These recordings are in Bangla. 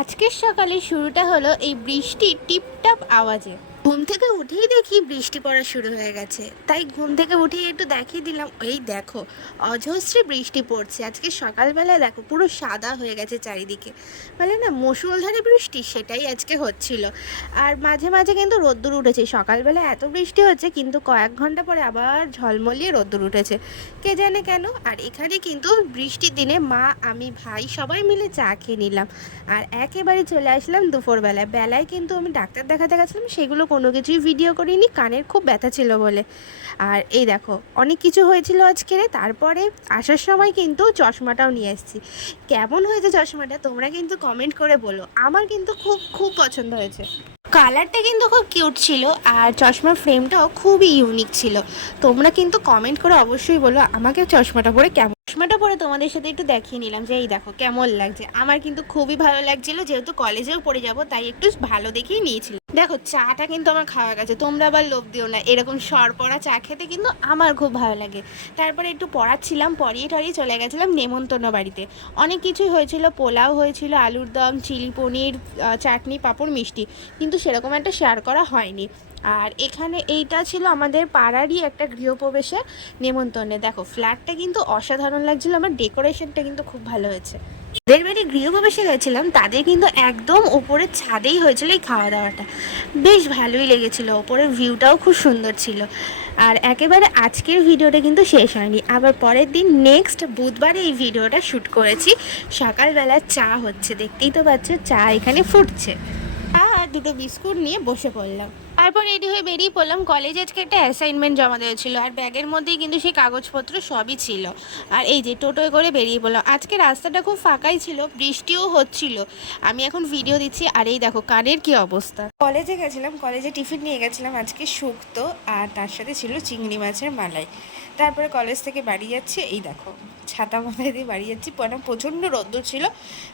আজকের সকালে শুরুটা হলো এই বৃষ্টির টিপটাপ আওয়াজে। ঘুম থেকে উঠেই দেখি বৃষ্টি পড়া শুরু হয়ে গেছে, তাই ঘুম থেকে উঠেই একটু দেখিয়ে দিলাম, এই দেখো অজস্র বৃষ্টি পড়ছে। আজকে সকালবেলায় দেখো পুরো সাদা হয়ে গেছে চারিদিকে, মানে না মুষলধারে বৃষ্টি সেটাই আজকে হচ্ছিল। আর মাঝে মাঝে কিন্তু রোদ্দুর উঠেছে। সকালবেলা এত বৃষ্টি হচ্ছে কিন্তু কয়েক ঘন্টা পরে আবার ঝলমলিয়ে রোদ্দুর উঠেছে, কে জানে কেন। আর এখানে কিন্তু বৃষ্টির দিনে মা, আমি, ভাই সবাই মিলে চা খেয়ে নিলাম। আর একেবারে চলে আসলাম দুপুরবেলায়। বেলায় কিন্তু আমি ডাক্তার দেখাতে গেছিলাম, সেগুলো কোনো কিছুই ভিডিও করিনি, কানের খুব ব্যথা ছিল বলে। আর এই দেখো অনেক কিছু হয়েছিল আজকের। তারপরে আসার সময় কিন্তু চশমাটাও নিয়ে এসেছি। কেমন হয়েছে চশমাটা তোমরা কিন্তু কমেন্ট করে বলো, আমার কিন্তু খুব খুব পছন্দ হয়েছে। কালারটা কিন্তু খুব কিউট ছিল, আর চশমার ফ্রেমটাও খুবই ইউনিক ছিল। তোমরা কিন্তু কমেন্ট করে অবশ্যই বলো আমাকে চশমাটা পরে কেমন। চশমাটা পরে তোমাদের সাথে একটু দেখিয়ে নিলাম যে এই দেখো কেমন লাগছে। আমার কিন্তু খুবই ভালো লাগছিল, যেহেতু কলেজেও পড়ে যাব তাই একটু ভালো দেখেই নিয়েছিলাম। দেখো চাটা কিন্তু আমার খাওয়া গেছে, তোমরা আবার লোভ দিও না, এরকম সর পড়া চা খেতে কিন্তু আমার খুব ভালো লাগে। তারপরে একটু পড়াচ্ছিলাম, পড়িয়ে টড়িয়ে চলে গেছিলাম নেমন্তন্ন বাড়িতে। অনেক কিছুই হয়েছিল, পোলাও হয়েছিল, আলুর দম, চিলি পনির, চাটনি, পাঁপড়, মিষ্টি, কিন্তু সেরকম একটা শেয়ার করা হয়নি। আর এখানে এইটা ছিল আমাদের পাড়ারই একটা গৃহপ্রবেশে নেমন্তন্নে। দেখো ফ্ল্যাটটা কিন্তু অসাধারণ লাগছিল, আমার ডেকোরেশনটা কিন্তু খুব ভালো হয়েছে। যাদের বাড়ি গৃহপ্রবেশে গেছিলাম তাদের কিন্তু একদম ওপরের ছাদেই হয়েছিল এই খাওয়া দাওয়াটা, বেশ ভালোই লেগেছিল, ওপরের ভিউটাও খুব সুন্দর ছিল। আর একেবারে আজকের ভিডিওটা কিন্তু শেষ হয়নি, আবার পরের দিন নেক্সট বুধবারে এই ভিডিওটা শ্যুট করেছি। সকালবেলা চা হচ্ছে, দেখতেই তো পাচ্ছ চা এখানে ফুটছে। আর দুটো বিস্কুট নিয়ে বসে পড়লাম। তারপর রেডি হয়ে বেরিয়ে পড়লাম। কলেজে আজকে একটা অ্যাসাইনমেন্ট জমা দেওয়া ছিল, আর ব্যাগের মধ্যেই কিন্তু সেই কাগজপত্র সবই ছিল। আর এই যে টোটোয় করে বেরিয়ে পড়লাম। আজকে রাস্তাটা খুব ফাঁকাই ছিল, বৃষ্টিও হচ্ছিল। আমি এখন ভিডিও দিচ্ছি, আর এই দেখো কানের কি অবস্থা। কলেজে গেছিলাম, কলেজে টিফিন নিয়ে গেছিলাম আজকে শুক্তো, আর তার সাথে ছিল চিংড়ি মাছের মালাই। তারপরে কলেজ থেকে বাড়ি যাচ্ছি, এই দেখো ছাতা মাথায় দিয়ে বাড়ি যাচ্ছি, প্রচণ্ড রোদ্দুর ছিল।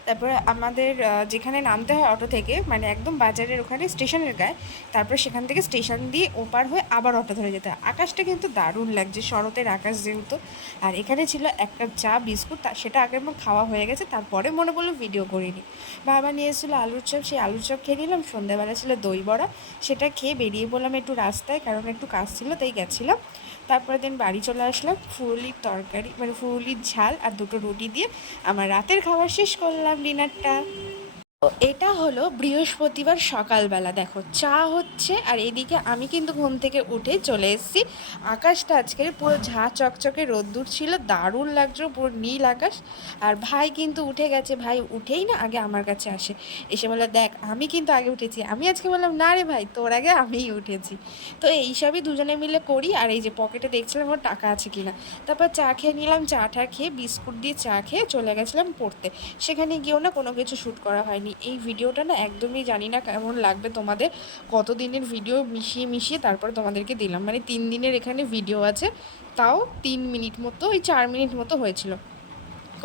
তারপরে আমাদের যেখানে নামতে হয় অটো থেকে, মানে একদম বাজারের ওখানে স্টেশনের গায়ে, তারপরে সেখান থেকে স্টেশন দিয়ে ওপার হয়ে আবার অটো ধরে যেতে হয়। আকাশটা কিন্তু দারুণ লাগছে, শরতের আকাশ যেহেতু। আর এখানে ছিল এক কাপ চা, বিস্কুট, সেটা আগে আমার খাওয়া হয়ে গেছে, তারপরে মনে পড়লো ভিডিও করিনি। বাবা নিয়ে এসেছিলো আলুর চপ, সেই আলুর চপ খেয়ে নিলাম। সন্ধ্যাবেলা ছিল দই বড়া, সেটা খেয়ে বেরিয়ে পড়লাম একটু রাস্তায়, কারণ একটু কাজ ছিল তাই গেছিলাম। তারপরে দিন বাড়ি চলে আসলাম, ফুলুলির তরকারি মানে ফুলুলির ঝাল আর দুটো রুটি দিয়ে আমার রাতের খাবার শেষ করলাম, ডিনারটা। এটা হলো বৃহস্পতিবার সকালবেলা, দেখো চা হচ্ছে, আর এদিকে আমি কিন্তু ঘুম থেকে উঠে চলে এসেছি। আকাশটা আজকের পুরো ঝাঁ চকচকে রোদ্দুর ছিল, দারুণ লাগছিল, পুরো নীল আকাশ। আর ভাই কিন্তু উঠে গেছে, ভাই উঠেই না আগে আমার কাছে আসে, এসে বলে দেখ আমি কিন্তু আগে উঠেছি। আমি আজকে বললাম না রে ভাই, তোর আগে আমিই উঠেছি। তো এইসবই দুজনে মিলে করি। আর এই যে পকেটে দেখছিলাম ওর টাকা আছে কিনা। তারপর চা খেয়ে নিলাম, চাটা খেয়ে বিস্কুট দিয়ে চা খেয়ে চলে গেছিলাম পড়তে। সেখানে গিয়েও না কোনো কিছু শ্যুট করা হয়নি। এই ভিডিওটা না একদমই জানি না কেমন লাগবে তোমাদের, কত দিনের ভিডিও মিশিয়ে মিশিয়ে তারপরে তোমাদেরকে দিলাম, মানে 3 দিনের এখানে ভিডিও আছে, তাও 3 মিনিট মতো, ওই 4 মিনিট মতো হয়েছিল।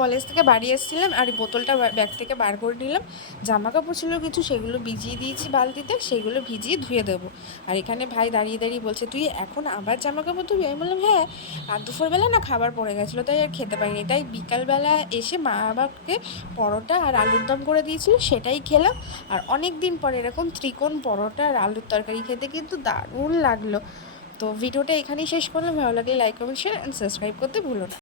কলেজ থেকে বাড়ি এসেছিলাম, আর এই বোতলটা ব্যাগ থেকে বার করে নিলাম। জামা কাপড় ছিল কিছু, সেগুলো ভিজিয়ে দিয়েছি বালতিতে, সেগুলো ভিজিয়ে ধুয়ে দেবো। আর এখানে ভাই দাঁড়িয়ে দাঁড়িয়ে বলছে তুই এখন আবার জামা কাপড় ধুবি? আমি বললাম হ্যাঁ, আর দুপুরবেলা না খাবার পড়ে গেছিলো তাই আর খেতে পারিনি, তাই বিকালবেলা এসে মা আমাকে পরোটা আর আলুর দম করে দিয়েছিল, সেটাই খেলাম। আর অনেক দিন পরে এরকম ত্রিকোণ পরোটা আর আলুর তরকারি খেতে কিন্তু দারুণ লাগলো। তো ভিডিওটা এখানেই শেষ করলাম, ভালো লাগলে like comment share and subscribe করতে ভুলো না।